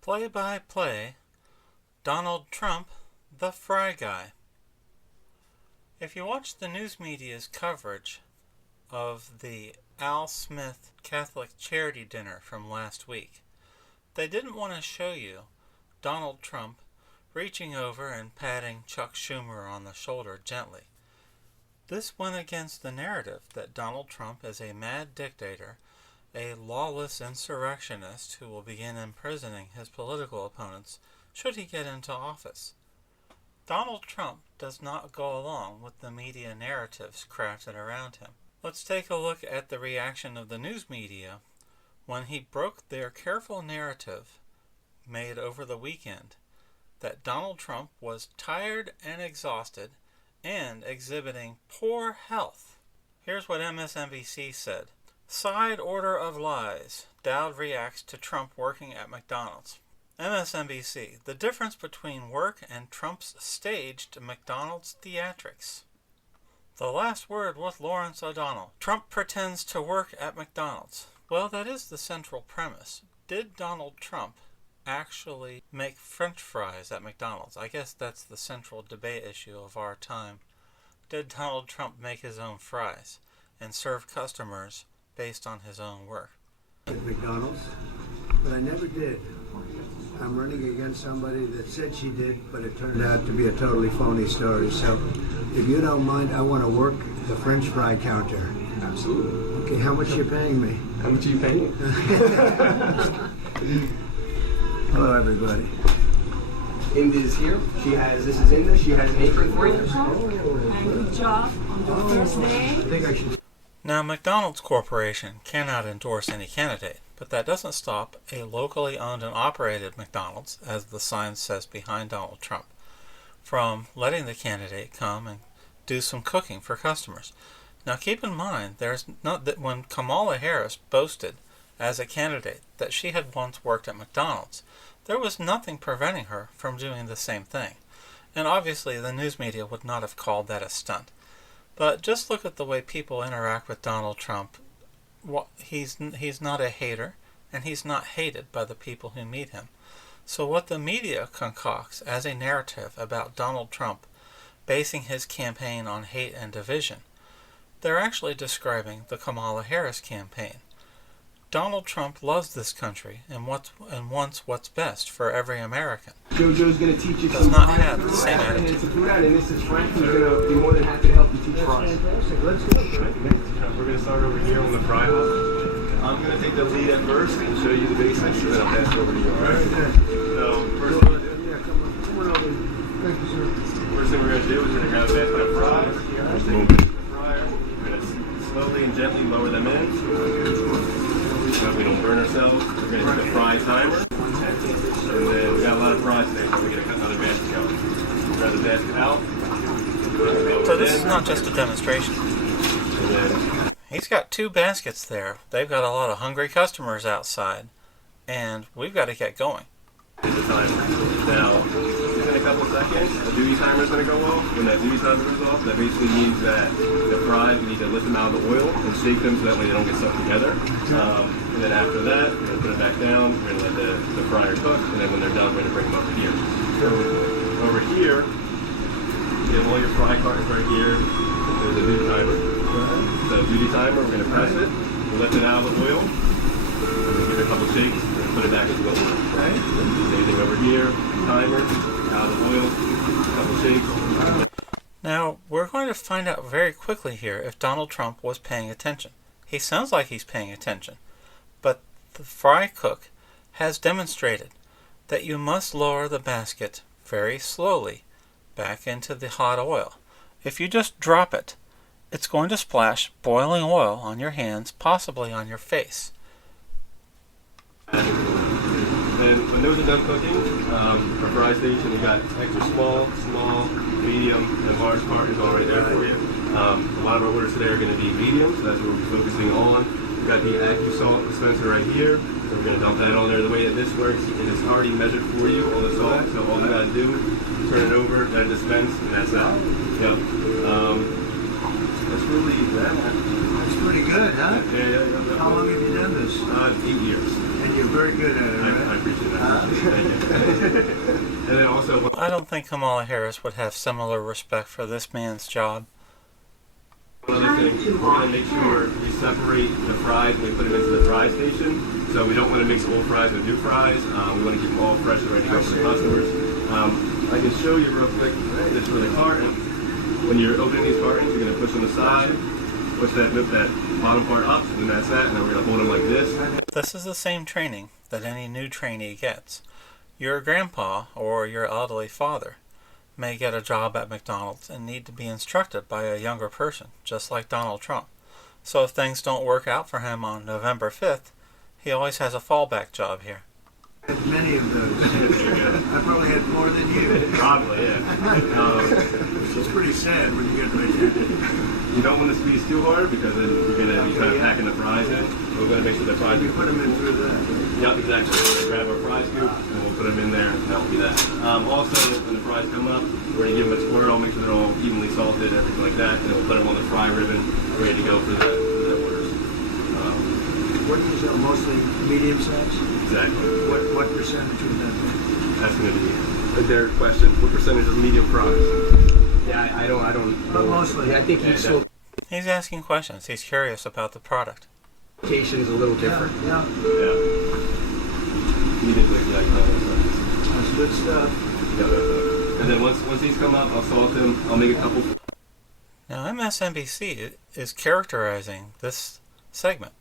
Play-by-play, Donald Trump, the Fry Guy. If you watch the news media's coverage of the Al Smith Catholic Charity Dinner from last week, they didn't want to show you Donald Trump reaching over and patting Chuck Schumer on the shoulder gently. This went against the narrative that Donald Trump is a mad dictator, a lawless insurrectionist who will begin imprisoning his political opponents should he get into office. Donald Trump does not go along with the media narratives crafted around him. Let's take a look at the reaction of the news media when he broke their careful narrative made over the weekend that Donald Trump was tired and exhausted and exhibiting poor health. Here's what MSNBC said. Side order of lies. Dowd reacts to Trump working at McDonald's. MSNBC. The difference between work and Trump's staged McDonald's theatrics. The last word with Lawrence O'Donnell. Trump pretends to work at McDonald's. Well, that is the central premise. Did Donald Trump actually make French fries at McDonald's? I guess that's the central debate issue of our time. Did Donald Trump make his own fries and serve customers based on his own work? At McDonald's, but I never did. I'm running against somebody that said she did, but it turned out to be a totally phony story. So if you don't mind, I want to work the French fry counter. Absolutely. Okay, how much you paying me? How much are you paying? Hello, everybody. Indy is here. This is Indy. She has an apron for you. Good job on the first day. I think I should. Now, McDonald's Corporation cannot endorse any candidate, but that doesn't stop a locally owned and operated McDonald's, as the sign says behind Donald Trump, from letting the candidate come and do some cooking for customers. Now, keep in mind, there's not that when Kamala Harris boasted as a candidate that she had once worked at McDonald's, there was nothing preventing her from doing the same thing. And obviously, the news media would not have called that a stunt. But just look at the way people interact with Donald Trump. He's not a hater, and he's not hated by the people who meet him. So what the media concocts as a narrative about Donald Trump basing his campaign on hate and division, they're actually describing the Kamala Harris campaign. Donald Trump loves this country and wants what's best for every American. JoJo's going to teach you. Does not have the same attitude. And this is Frank, who's going to be more than happy to help you teach fries. Let's go. We're going to start over here on the fry house. I'm going to take the lead at first and show you the basics, and then I'll pass it over to you, all right? So, first thing we're going to do, Come on over. Thank you, sir. first thing we're going to do is we're going to grab a basket of fries. First thing we're going to do the fryer. We're going to slowly and gently lower them in. So we don't burn ourselves. We're going to hit the fry timer. And then we got a lot of fries there, so we're going to cut another basket going. Grab the basket out. So this is not just a demonstration. And then He's got two baskets there. They've got a lot of hungry customers outside, and we've got to get going. hit the timer. Now, in a couple seconds, the duty timer is going to go off. When that duty timer goes off, that basically means that the fries, we need to lift them out of the oil and shake them so that way they don't get stuck together. And then after that, we're going to put it back down. We're going to let the fryer cook, and then when they're done, we're going to bring them over here. So over here, you have all your fry cartons right here. There's a duty timer. So duty timer, we're going to press it, we'll lift it out of the oil, and give it a couple shakes, and put it back into the oil. Okay? Same thing over here, timer, out of the oil, a couple shakes. Now, we're going to find out very quickly here if Donald Trump was paying attention. He sounds like he's paying attention, but the fry cook has demonstrated that you must lower the basket very slowly back into the hot oil. If you just drop it, it's going to splash boiling oil on your hands, possibly on your face. And when those are done cooking, our fry station, we got extra small, medium, and large cartons already there for you. A lot of our orders today are going to be mediums. That's what we're focusing on. We've got the AccuSalt dispenser right here. So we're going to dump that on there. The way that this works, it is already measured for you, all the salt. So all you got to do, turn it over, let it dispense, and that's that. Yep. That's really that. That's pretty good, huh? Yeah. How long have you done this? 8 years. And you're very good at it, right? I appreciate that. And then also, I don't think Kamala Harris would have similar respect for this man's job. one other thing, we're going to make sure we separate the fries when we put them into the fry station. So we don't want to mix old fries with new fries. We want to keep them all fresh and ready to go for the customers. I can show you real quick, this for the carton. When you're opening these cartons, you're going to push them aside, push that bottom part up, and that's that, and then we're going to hold them like this. This is the same training that any new trainee gets. Your grandpa or your elderly father may get a job at McDonald's and need to be instructed by a younger person, just like Donald Trump. So if things don't work out for him on November 5th, he always has a fallback job here. Had many of those. I probably had more than you. Probably, yeah. It's pretty sad when you get right there. You don't want to squeeze too hard because then you're going to be kind of packing the fries in. We're going to make sure the fries... You put them in through that. Yeah, exactly. We're going to grab our fry scoop and we'll put them in there, and that will be that. Also, when the fries come up, we're going to give them a twirl, make sure they're all evenly salted, everything like that, and then we'll put them on the fry ribbon, ready to go for the orders. What do you sell? Mostly medium size? Exactly. What percentage would that be? That's going to be their question. What percentage of medium fries? Yeah, I don't But mostly. Yeah, I think each He's asking questions. He's curious about the product. location is a little different. Yeah. Yeah. Medium like that. That's good stuff. Yeah, and then once these come up, I'll salt them. I'll make a couple. Now, MSNBC is characterizing this segment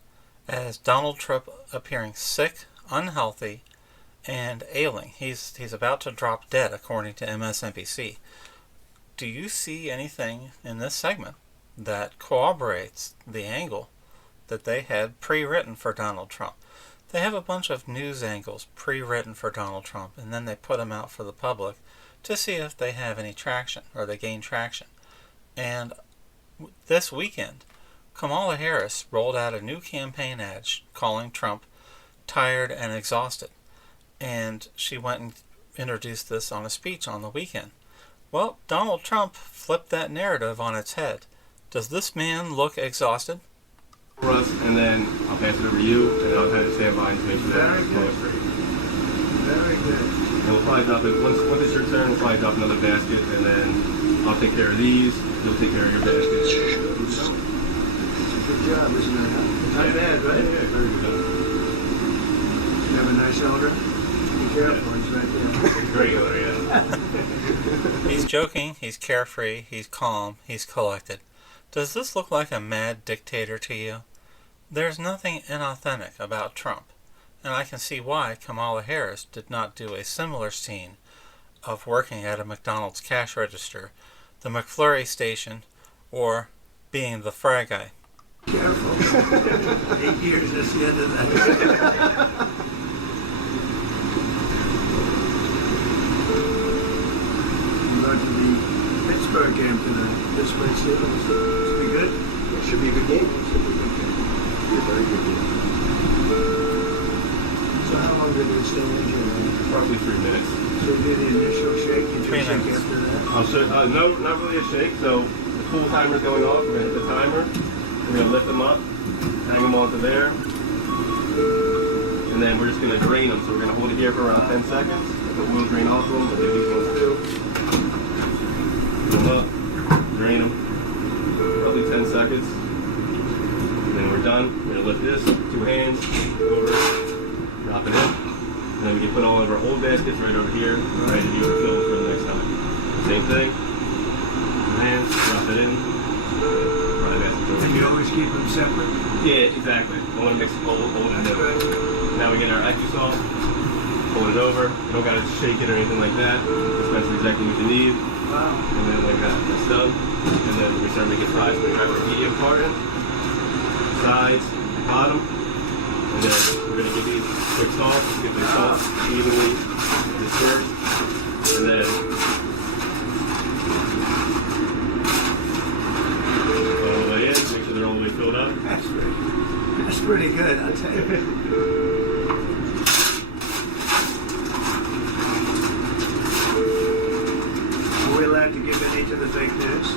as Donald Trump appearing sick, unhealthy, and ailing. He's about to drop dead, according to MSNBC. Do you see anything in this segment that corroborates the angle that they had pre-written for Donald Trump? They have a bunch of news angles pre-written for Donald Trump, and then they put them out for the public to see if they have any traction, or they gain traction. And this weekend, Kamala Harris rolled out a new campaign ad calling Trump tired and exhausted. And she went and introduced this on a speech on the weekend. Well, Donald Trump flipped that narrative on its head. Does this man look exhausted? For us, and then I'll pass it over to you, and then I'll kind of stand by and make sure that it's flowing straight. Very good. And we'll probably drop it, once it's your turn, we'll probably drop another basket, and then I'll take care of these, you'll take care of your basket. It's a good job, isn't it? Not bad, right? Yeah, very good. You have a nice owner? Be careful, he's right there. Regular, yeah. He's joking, he's carefree, he's calm, he's collected. Does this look like a mad dictator to you? There's nothing inauthentic about Trump, and I can see why Kamala Harris did not do a similar scene of working at a McDonald's cash register, the McFlurry station, or being the fry guy. Careful. 8 years, that's the end of that. I'm going to the Pittsburgh game tonight. Pittsburgh Steelers. Should be good. It should be a good game. Should be a good game. Should be a very good game. So how long did it stay in here? Roughly 3 minutes. So you did the initial shake, you do 3 a shake minutes. after that? I'll show, no, not really a shake, so the pool timer's going off, we're going to hit the timer, we're going to lift them up, hang them onto there, and then we're just going to drain them, so we're going to hold it here for around 10 seconds, the oil drain off them, we'll do these ones too. Put them up, drain them, roughly 10 seconds, and then we're done. We're going to lift this, 2 hands, over, drop it in, and then we can put all of our old baskets right over here, ready to be refilled for the next time. Same thing, 2 hands, drop it in, fry the baskets over And you here. always keep them separate? Yeah, exactly. I want to mix old and That's new. good. Now we get our extra sauce, fold it over, you don't got to shake it or anything like that, that's exactly what you need. Wow. And then like that, that's done. And then we start making fries. We grab our medium carton, sides, bottom, and then we're gonna give these quick salt, get the salt evenly dispersed, and then all the way in, make sure they're all the way filled up. That's pretty good, I'll tell you. Are we allowed to give any to the fake news?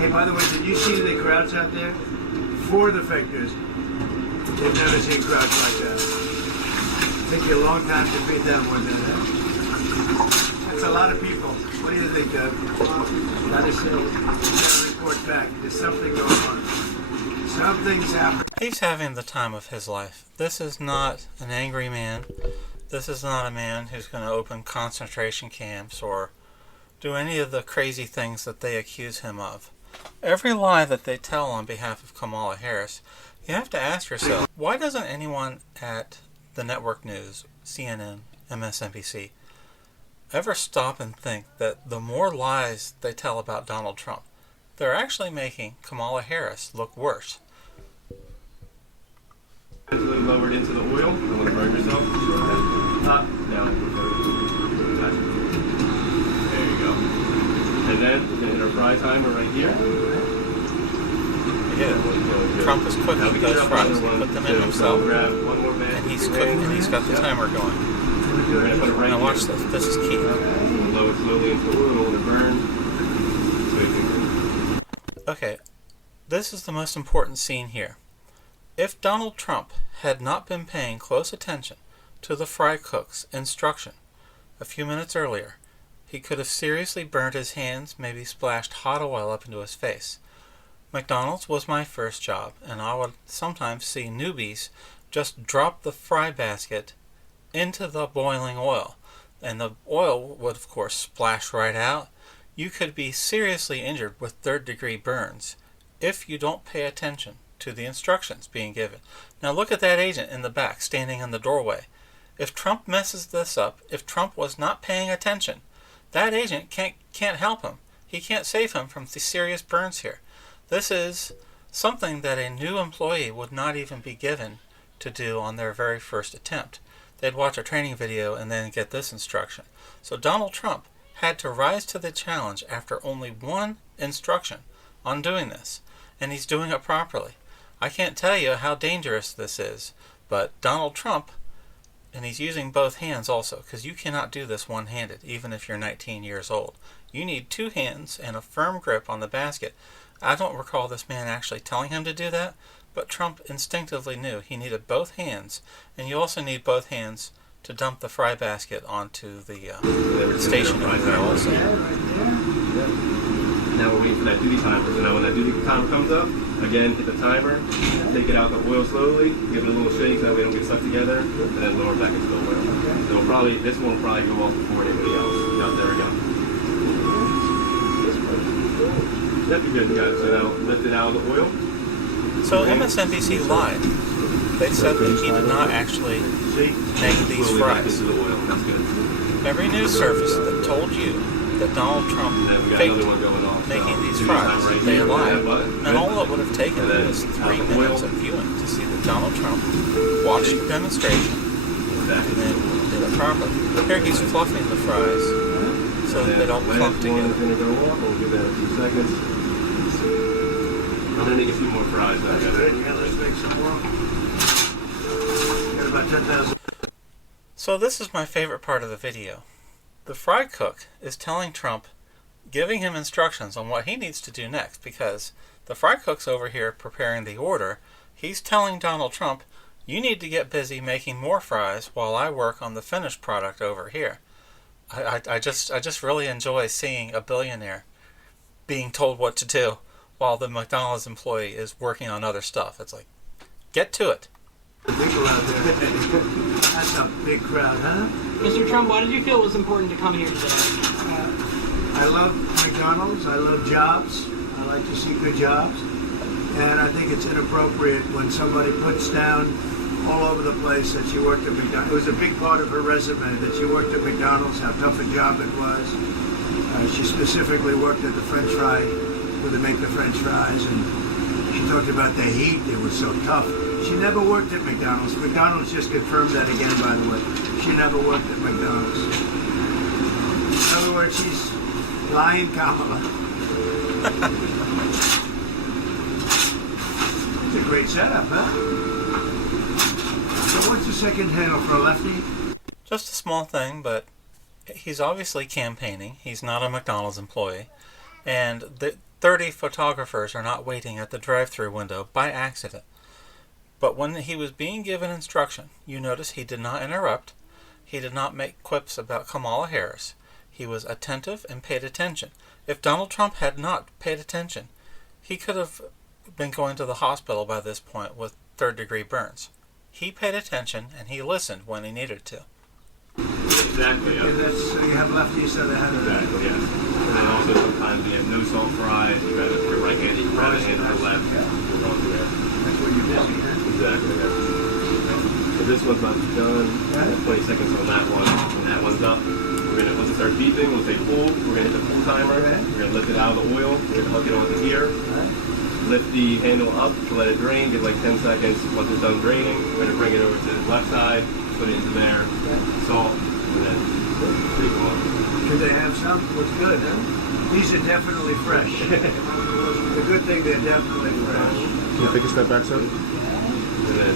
Hey, by the way, did you see the crowds out there for the fake news? They've never seen crowds like that. Take you a long time to beat that one, doesn't it? That's a lot of people. What do you think, Doug? Well, gotta say, gotta report back. There's something going on. Something's happening. He's having the time of his life. This is not an angry man. This is not a man who's going to open concentration camps or do any of the crazy things that they accuse him of. Every lie that they tell on behalf of Kamala Harris, you have to ask yourself, why doesn't anyone at the network news, CNN, MSNBC, ever stop and think that the more lies they tell about Donald Trump, they're actually making Kamala Harris look worse? Lowered into the oil. Don't want to burn yourself. Up, down. Touch. There you go. And then we're going to hit our fry timer right here. Yeah. Trump is cooking those fries. He put them in himself, and he's cooking, and he's got the timer going. We're going to put it right now here. watch this. This is key. Lower it slowly into the oil, let it burn. Okay, this is the most important scene here. If Donald Trump had not been paying close attention to the fry cook's instruction a few minutes earlier, he could have seriously burned his hands, maybe splashed hot oil up into his face. McDonald's was my first job, and I would sometimes see newbies just drop the fry basket into the boiling oil, and the oil would of course splash right out. You could be seriously injured with third-degree burns if you don't pay attention to the instructions being given. Now look at that agent in the back standing in the doorway. If Trump messes this up, if Trump was not paying attention, that agent can't help him. He can't save him from the serious burns here. This is something that a new employee would not even be given to do on their very first attempt. They'd watch a training video and then get this instruction. So Donald Trump had to rise to the challenge after only one instruction on doing this, and he's doing it properly. I can't tell you how dangerous this is, but Donald Trump, and he's using both hands also, because you cannot do this one-handed, even if you're 19 years old. You need two hands and a firm grip on the basket. I don't recall this man actually telling him to do that, but Trump instinctively knew he needed both hands, and you also need both hands to dump the fry basket onto the station over there also. Now we're waiting for that duty timer. So now when that duty timer comes up, again, hit the timer, take it out the oil slowly, give it a little shake so that we don't get stuck together, and then lower it back into the oil. So this one will probably go off before anybody else. Yep, there we go. That'd be good, guys. So now lift it out of the oil. So MSNBC lied. They said that he did not actually make these fries. Every news service that told you that Donald Trump faked making these fries, they lied. And all it would have taken was 3 minutes of viewing to see that Donald Trump watched the demonstration and then did it properly. Here he's fluffing the fries so that they don't clump together. I'm going to make a few more fries. Let's make some more. Got about 10,000. So this is my favorite part of the video. The fry cook is telling Trump, giving him instructions on what he needs to do next, because the fry cook's over here preparing the order. He's telling Donald Trump, you need to get busy making more fries while I work on the finished product over here. I just really enjoy seeing a billionaire being told what to do while the McDonald's employee is working on other stuff. It's like, get to it. People out there. That's a big crowd, huh? Mr. Trump, why did you feel it was important to come here today? I love McDonald's. I love jobs. I like to see good jobs. And I think it's inappropriate when somebody puts down all over the place that she worked at McDonald's. It was a big part of her resume that she worked at McDonald's, how tough a job it was. She specifically worked at the French fry, where they make the French fries, and she talked about the heat. It was so tough. She never worked at McDonald's. McDonald's just confirmed that again, by the way. She never worked at McDonald's. In other words, she's lying Kamala. It's a great setup, huh? So what's the second handle for a lefty? Just a small thing, but he's obviously campaigning. He's not a McDonald's employee. And the 30 photographers are not waiting at the drive-thru window by accident. But when he was being given instruction, you notice he did not interrupt. He did not make quips about Kamala Harris. He was attentive and paid attention. If Donald Trump had not paid attention, he could have been going to the hospital by this point with third-degree burns. He paid attention and he listened when he needed to. Exactly, yeah. And that's so you have lefties so they have that. Exactly, yeah. And then also sometimes we have no salt fries. You grab it with your right hand, you grab it hand or left. We're going through there. That's what you're busy, huh? Exactly, yeah. So this one's about to be done. 20 seconds on that one. And that one's up. We're gonna, once it starts beeping, we'll say pull. We're gonna hit the pull timer. We're gonna lift it out of the oil. We're gonna hook it onto here. Lift the handle up to let it drain. Give like 10 seconds. Once it's done draining, we're gonna bring it over to the left side. Put it into there. Salt. And then pretty cool. Do they have some? What's good, huh? These are definitely fresh. The good thing, they're definitely fresh. Can you take a step back, sir? And then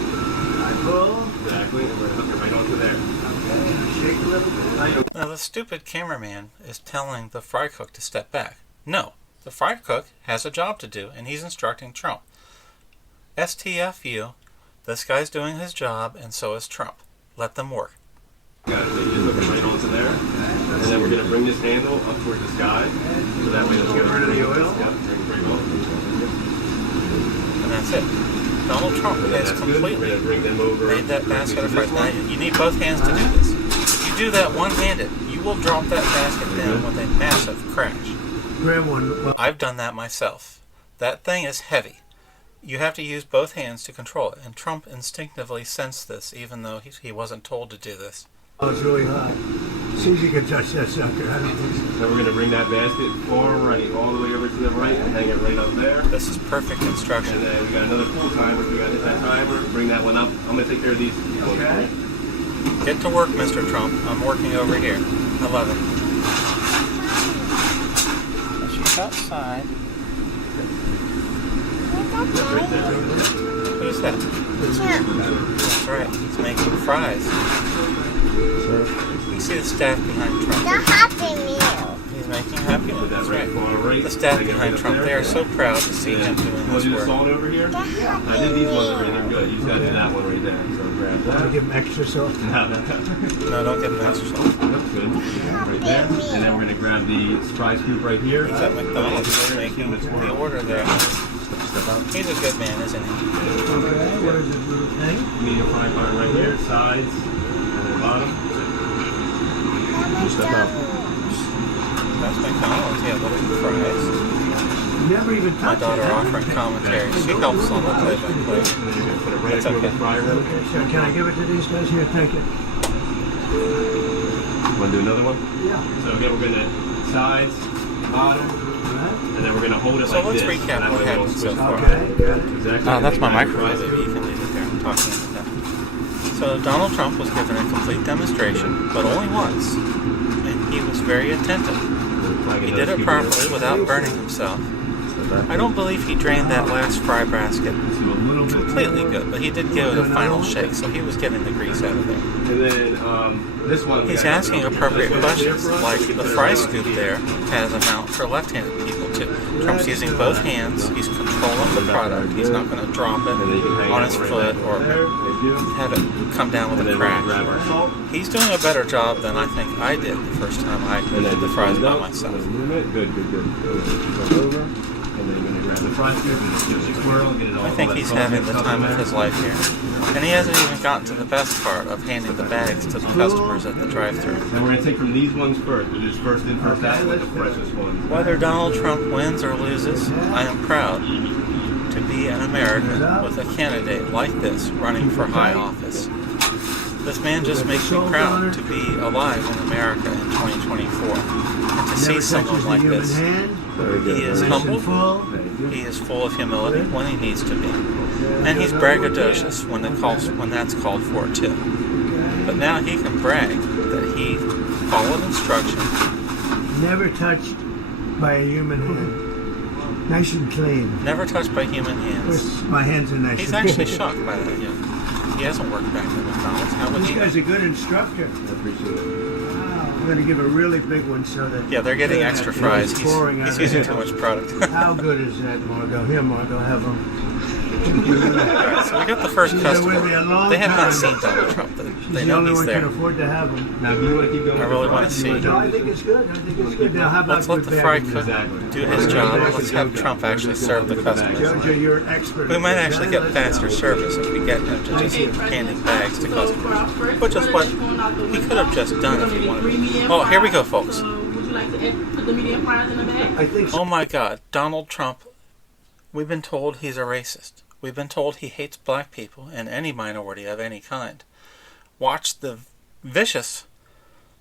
I pull. exactly, and we're gonna hook it right onto there. Okay. Shake a little bit. Now the stupid cameraman is telling the fry cook to step back. No, the fry cook has a job to do, and he's instructing Trump. STFU, this guy's doing his job, and so is Trump. Let them work. Got it. So you just hook it right onto there. And then we're gonna bring this handle up toward the sky. So that way it'll Get rid of the oil? Yep, bring it over. And that's it. Donald Trump has That's good. We're completely gonna bring them over. made that basket of This fries. Now one. you need both hands to do this. If you do that one-handed, you will drop that basket down with a massive crash. Grab one. I've done that myself. That thing is heavy. You have to use both hands to control it, and Trump instinctively sensed this, even though he wasn't told to do this. Oh, it's really hot. See if you can touch that sucker. I don't think so. Then we're gonna bring that basket far right, all the way over to the right, and hang it right up there. This is perfect instruction. And then we got another pull timer. So we gotta hit that timer. Bring that one up. I'm gonna take care of these. Okay. Get to work, Mr. Trump. I'm working over here. I love it. Now she's outside. Who's that? That's right. He's making fries. You see the staff behind Trump. He's making Happy Meal. Put that That's right right. far right. The staff Hang it behind right up Trump, there. they are so proud to see him doing Want this to do the work. salt over here? I did these ones already. They're good. You just gotta do that one right there. So grab I'll that. give them extra salt. No, don't give him extra salt. That's good. Right there. And then we're gonna grab the fry scoop right here. He's at McDonald. He's making the order there. He's a good man, isn't he? Okay. What is it, little thing? Medium fry part right here, sides, and then bottom. Step out. That's McDonald's. Yeah, look at the fries. Never even My touched daughter it. huh? offering commentary. She helps on the play-by-play. And then you're gonna put it right That's up okay. the fry room. Okay, so can I give it to these guys here? Thank you. Want to do another one? Yeah. So again, we're gonna sides, bottom, All and then we're gonna hold it So like let's this. recap That what way it won't happened so switch. far. right. Okay, got it. Exactly. Oh, that's my Grab the microwave. fries. Maybe you can leave it there. I'm talking into that. So Donald Trump was given a complete demonstration, but only once, and he was very attentive. He did it properly without burning himself. I don't believe he drained that last fry basket completely good, but he did give it a final shake, so he was getting the grease out of there. And then this one. He's asking appropriate questions, like the fry scoop there has a mount for left-handed people too. Trump's using both hands. He's controlling the product. He's not going to drop it on his foot or have it come down with a crash. He's doing a better job than I think I did the first time I did the fries by myself. Good. Go over. And then you're going to grab the fry scoop and just give it a swirl, get it all. I think he's having the time of his life here. And he hasn't even gotten to the best part of handing the bags to the customers at the drive-thru. And we're going to take from these ones first. We'll do this first in, first out, with the freshest ones. Whether Donald Trump wins or loses, I am proud to be an American with a candidate like this running for high office. This man just makes me proud to be alive in America in 2024. And to see someone like this. He is humble, he is full of humility when he needs to be, and he's braggadocious when that's called for too. But now he can brag that he followed instructions. Never touched by a human hand. Nice and clean. Never touched by human hands. My hands are nice He's and actually clean. shocked by that, yeah. He hasn't worked back at McDonald's. How would This he? guy's a good instructor. I appreciate it. I'm going to give a really big one so that... Yeah, they're getting extra fries. Pouring out He's of using it. too much product. How good is that, Margot? Here, Margot, have them. Alright, so we got the first She's been with me a customer. long They have not time. seen Donald Trump. She's They the know only he's one can there. afford to have them. Now, do you want to keep going? I really want to see. No, I think it's good. I think it's good. Now, how about Let's let the good fry bag? cook do his job. Let's have Trump actually serve the customers. Jojo, you're an expert. We might actually get faster service if we get him to just handing bags to customers, which is what he could have just done if he wanted. Oh, here we go, folks. Would you like to put the medium fries in the bag? I think so. Oh my God, Donald Trump. We've been told he's a racist. We've been told he hates black people and any minority of any kind. Watch the vicious,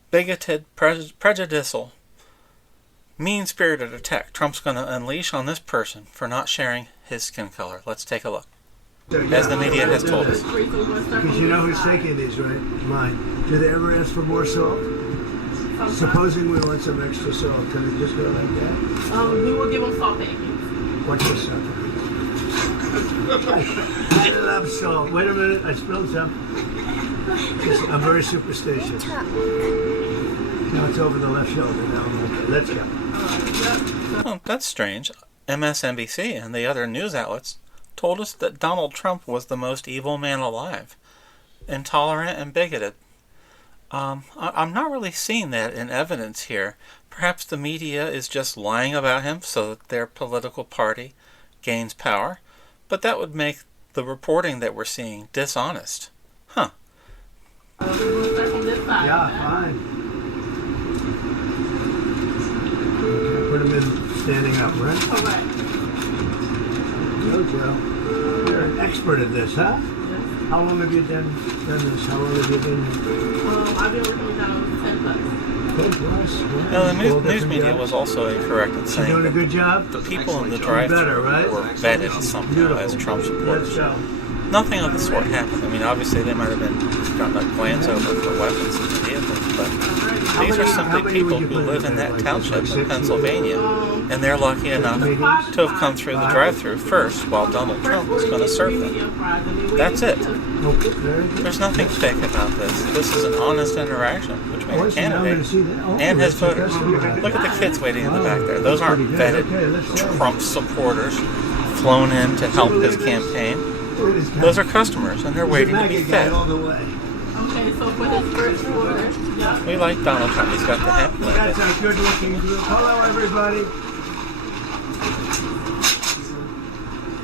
bigoted, prejudicial, mean-spirited attack Trump's going to unleash on this person for not sharing his skin color. Let's take a look. As the media has told us. Because you know who's taking these, right? Mine. Do they ever ask for more salt? Supposing we want some extra salt, can it just go like that? We will give them salt pancakes. Watch this up. I love salt. Wait a minute, I spilled some. I'm very superstitious. Now it's over the left shoulder. Now, okay, let's go. Oh, that's strange. MSNBC and the other news outlets told us that Donald Trump was the most evil man alive, intolerant and bigoted. I'm not really seeing that in evidence here. Perhaps the media is just lying about him so that their political party gains power, but that would make the reporting that we're seeing dishonest. Huh. Yeah, fine. Okay, put them in standing up, right? Correct. Jojo, you're an expert at this, huh? How long have you done this? How long have you been here? I've been working with them 10 plus. 10 plus. Now, the All news different media jobs. was also incorrect in You saying doing a that good job? the people in the Better, drive-thru right? were vetted somehow as Trump Let's supporters. go. Nothing of the sort happened. I mean, obviously they might have been gotten a glance over for weapons in the vehicles, but these are simply people who live in that township in Pennsylvania, and they're lucky enough to have come through the drive-thru first while Donald Trump was going to serve them. That's it. Okay, very good. There's nothing fake about this. This is an honest interaction between a candidate and his voters. Look at the kids waiting in the back there. Those aren't vetted Trump supporters flown in to help his campaign. Those are customers, and they're waiting to be fed. All the way. Okay, so for his first order, yeah. We like Donald Trump. He's got the hat like That's this. a good looking group. Hello, everybody.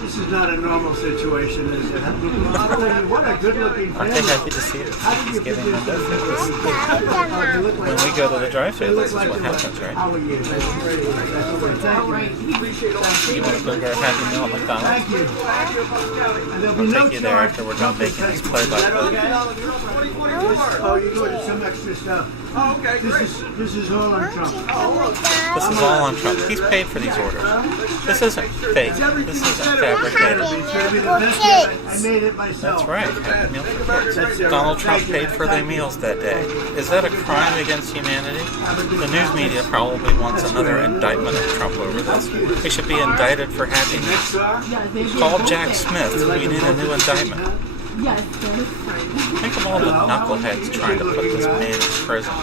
This is not a normal situation, is it? What a good looking Aren't they family. happy to see us? How did He's you put giving this them this. together? When we go to the drive-thru, this is what happens, right? How are you? That's great. Thank you. You want to go get a Happy Meal at McDonald's? Thank you. And there'll be We'll no take you there after we're done making this play-by-play. Oh, you go to some extra stuff. Oh, okay, This is all on Trump. This is all on Trump. He's paid for these orders. This isn't fake. This isn't fabricated. I made it myself. That's right. Happy Meal for kids. Donald Trump paid for their meals that day. Is that a crime against humanity? The news media probably wants another indictment of Trump over this. He should be indicted for Happy Meals. Yeah, they did Call both Jack that. Smith. We need a new indictment. Yes, that is right. Think of all the knuckleheads trying to put this man in prison.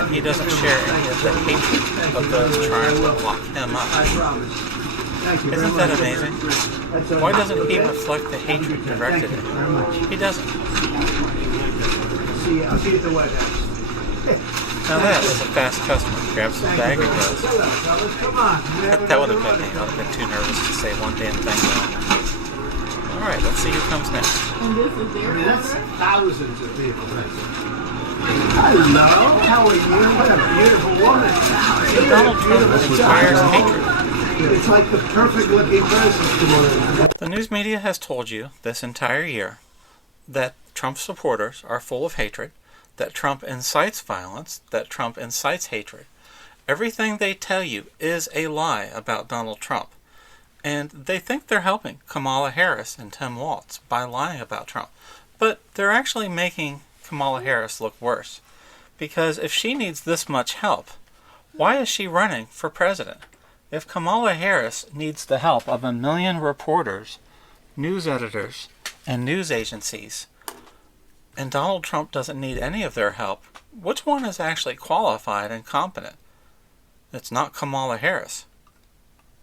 And he doesn't share any of the hatred of those trying to lock him up. I promise. Thank you very Isn't that much. amazing? That's all Why right. doesn't he reflect the hatred directed Thank at you very much. him? He doesn't. I'll see you at the White House. Now that is a fast customer. Grabs his bag and goes. Hello, fellas. Come on. That would have been me. I would have been too nervous to say one damn thing. Alright, let's see who comes next. And this is their I mean, that's order. thousands of people. Hello. How are you? What a beautiful woman. Donald Trump inspires hatred. It's like the perfect looking person. The news media has told you this entire year that Trump supporters are full of hatred, that Trump incites violence, that Trump incites hatred. Everything they tell you is a lie about Donald Trump. And they think they're helping Kamala Harris and Tim Walz by lying about Trump. But they're actually making Kamala Harris look worse. Because if she needs this much help, why is she running for president? If Kamala Harris needs the help of 1 million reporters, news editors, and news agencies, and Donald Trump doesn't need any of their help, which one is actually qualified and competent? It's not Kamala Harris.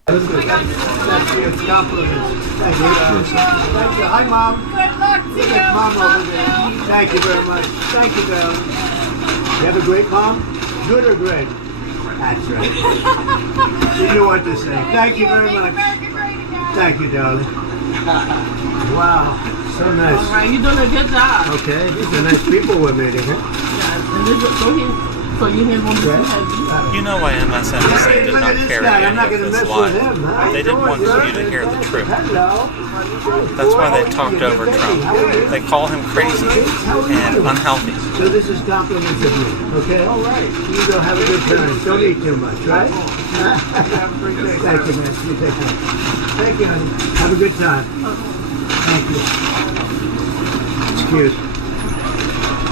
Thank you. It's compliments. Thank you. Thank you. Hi, Mom. Good luck to Look you. at Mom over there. Thank you very much. Thank you, darling. You have a great mom? Good or great? That's right. You knew what to say. Thank you very much. Thank you, darling. Wow. So nice. All right, you're doing a good job. Okay. These are nice people we're meeting, huh? Yeah, and this is, go here. So you didn't want to You know why MSNBC did not carry I'm not any going of to this mess line. with him, huh? They didn't want you to hear the truth. Hello. That's why they talked over Trump. They call him crazy and unhealthy. So this is compliments of you, okay? All right. You go have a good time. Don't eat too much, right? Thank you, man. You take care. Thank you, honey. Have a good time. Thank you. It's cute.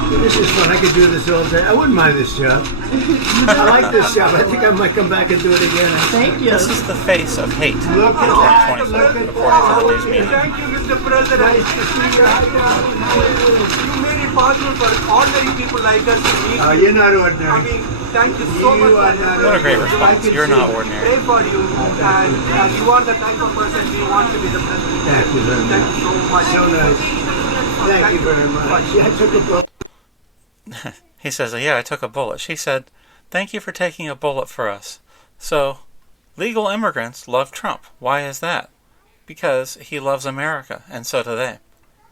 This is fun. I could do this all day. I wouldn't mind this job. I like this job. I think I might come back and do it again. Thank you. This is the face of hate. Look at that. Look at According to the news media. Thank you, Mr. President. Nice to see you. You made it possible for ordinary people like us to meet. You're not I ordinary. mean, thank you so much. You are not What a great ordinary. response. You're not ordinary. Pray for you, and you are the type of person we want to be the president. Thank you very Thank much. you so much. So nice. Thank you very much. Yeah, I took a bullet. He says, yeah, I took a bullet. She said, thank you for taking a bullet for us. So, legal immigrants love Trump. Why is that? Because he loves America, and so do they.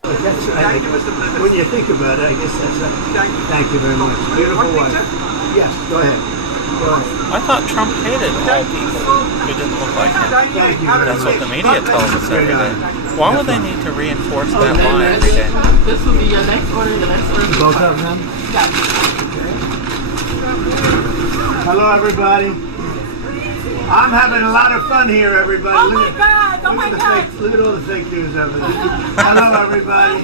Thank Thank you, Mr. President. When you think about it, I guess that's it. Thank you. Thank you very much. Beautiful One wife. picture? Yes, go ahead. Go ahead. I thought Trump hated all people who didn't look like him. Thank you. Thank you. Have a That's what good the day. media God tells bless us you. every day. Why would they need to reinforce that no, lie no, every day? This will be your next order, the next order. Both of them? Hello, everybody. I'm having a lot of fun here, everybody. Oh Look my at- God! Oh look my at the God! fake- Look at all the fake news over there. Hello, everybody.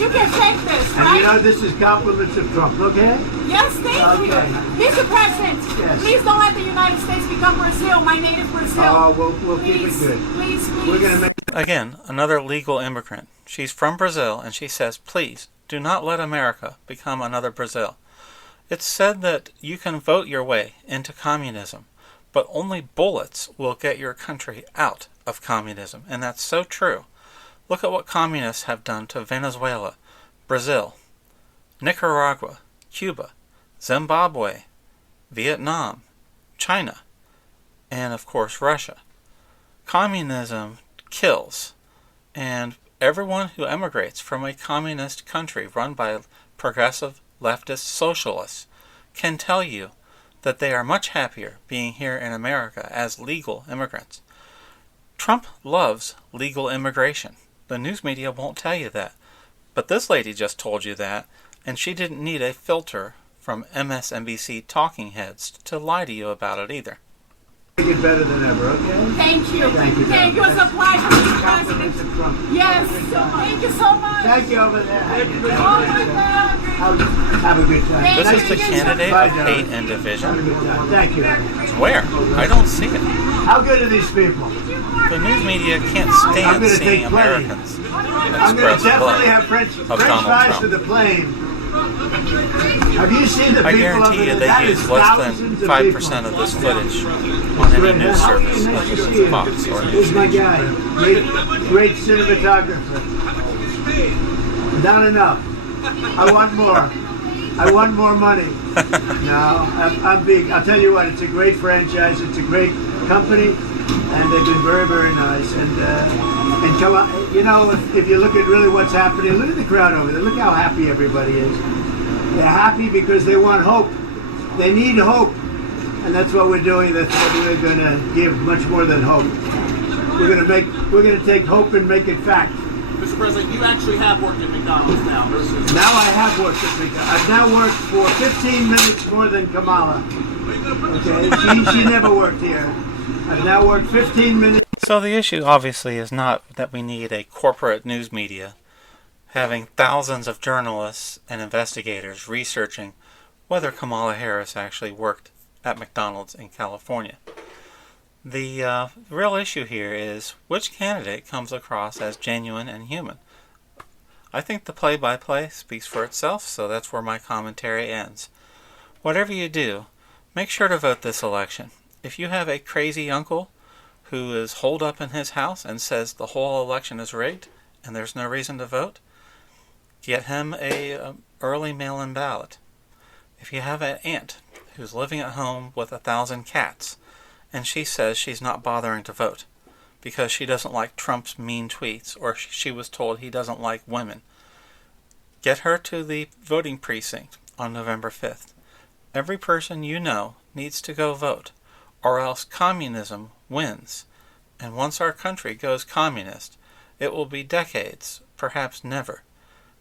You can take this, And you know, right? this is compliments of Trump, okay? Yes, thank you. Okay. Mr. President, Yes. please don't let the United States become Brazil, my native Brazil. Oh, we'll keep it Please, good. please, please. We're going to make Again, another legal immigrant. She's from Brazil, and she says, please, do not let America become another Brazil. It's said that you can vote your way into communism, but only bullets will get your country out of communism, and that's so true. Look at what communists have done to Venezuela, Brazil, Nicaragua, Cuba, Zimbabwe, Vietnam, China, and of course Russia. Communism kills, and everyone who emigrates from a communist country run by progressive leftist socialists can tell you that they are much happier being here in America as legal immigrants. Trump loves legal immigration. The news media won't tell you that. But this lady just told you that, and she didn't need a filter from MSNBC talking heads to lie to you about it either. it better than ever, okay? Thank you. Thank you. Thank you. It's a pleasure, Mr. Compliments President. of Trump. Yes. Thank you so much. Thank you over there. Oh my God. Have a good time. Thank This is the candidate Bye, of darling. hate and Have a division. good time. Thank you. Where? I don't see it. How good are these people? The news media can't I'm stand gonna seeing take plenty. Americans I'm going to express definitely love have French of fries Donald to Trump. the plane. Have you seen the I people over guarantee you there? That they is use less thousands than of 5% of this footage on any news service, Nice such to see as you. Fox or Here's News. my guy. Great cinematographer. Not enough. I want more. I want more money. No, I'm big. I'll tell you what, it's a great franchise. It's a great company, and they've been very, very nice. And come on, you know, if you look at really what's happening, look at the crowd over there. Look how happy everybody is. They're happy because they want hope. They need hope, and that's what we're doing. That's what we're going to give, much more than hope. We're going to take hope and make it fact. Mr. President, you actually have worked at McDonald's now versus... Now I have worked at McDonald's. I've now worked for 15 minutes more than Kamala. Okay, she never worked here. I've now worked 15 minutes. So the issue obviously is not that we need a corporate news media having thousands of journalists and investigators researching whether Kamala Harris actually worked at McDonald's in California. The real issue here is which candidate comes across as genuine and human. I think the play-by-play speaks for itself, so that's where my commentary ends. Whatever you do, make sure to vote this election. If you have a crazy uncle who is holed up in his house and says the whole election is rigged and there's no reason to vote, get him a early mail-in ballot. If you have an aunt who's living at home with 1,000 cats and she says she's not bothering to vote because she doesn't like Trump's mean tweets or she was told he doesn't like women, get her to the voting precinct on November 5th. Every person you know needs to go vote, or else communism wins. And once our country goes communist, it will be decades, perhaps never,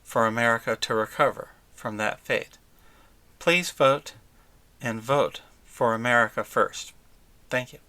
for America to recover from that fate. Please vote, and vote for America first. Thank you.